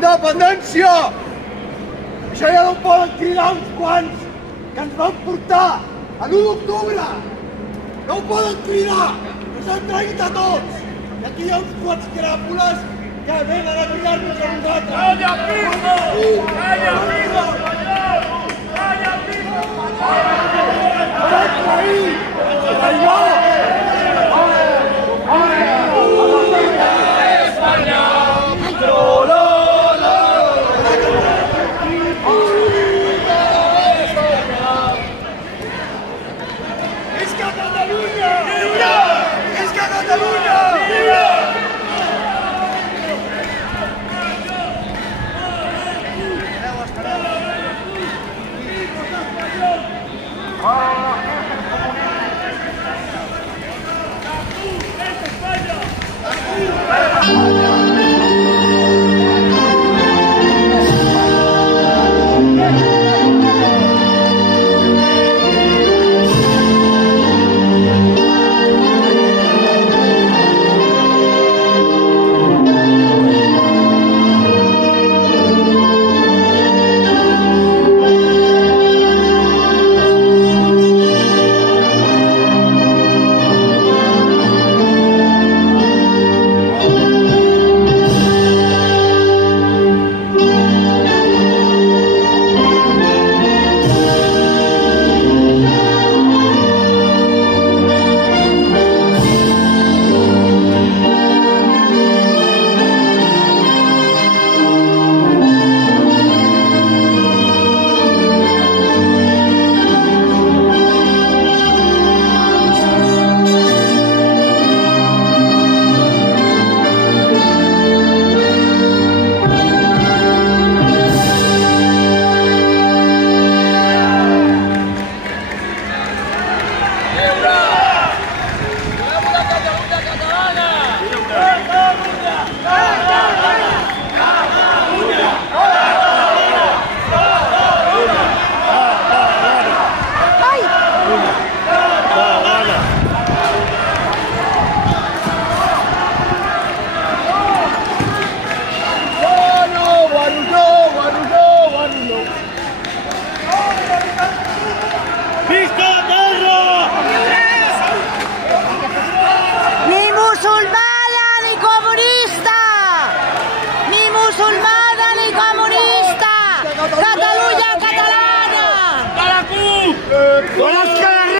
Independència! Això ja no ho poden cridar uns quants que ens van portar a l'1 d'octubre! No ho poden cridar! Ens han traït a tots! I aquí hi ha uns quants cràpules que venen a cridar-nos a nosaltres! ¡Calla, piso! ¡Calla, piso, espanyol! ¡Calla, piso, espanyol! Ens han traït! Traïdor!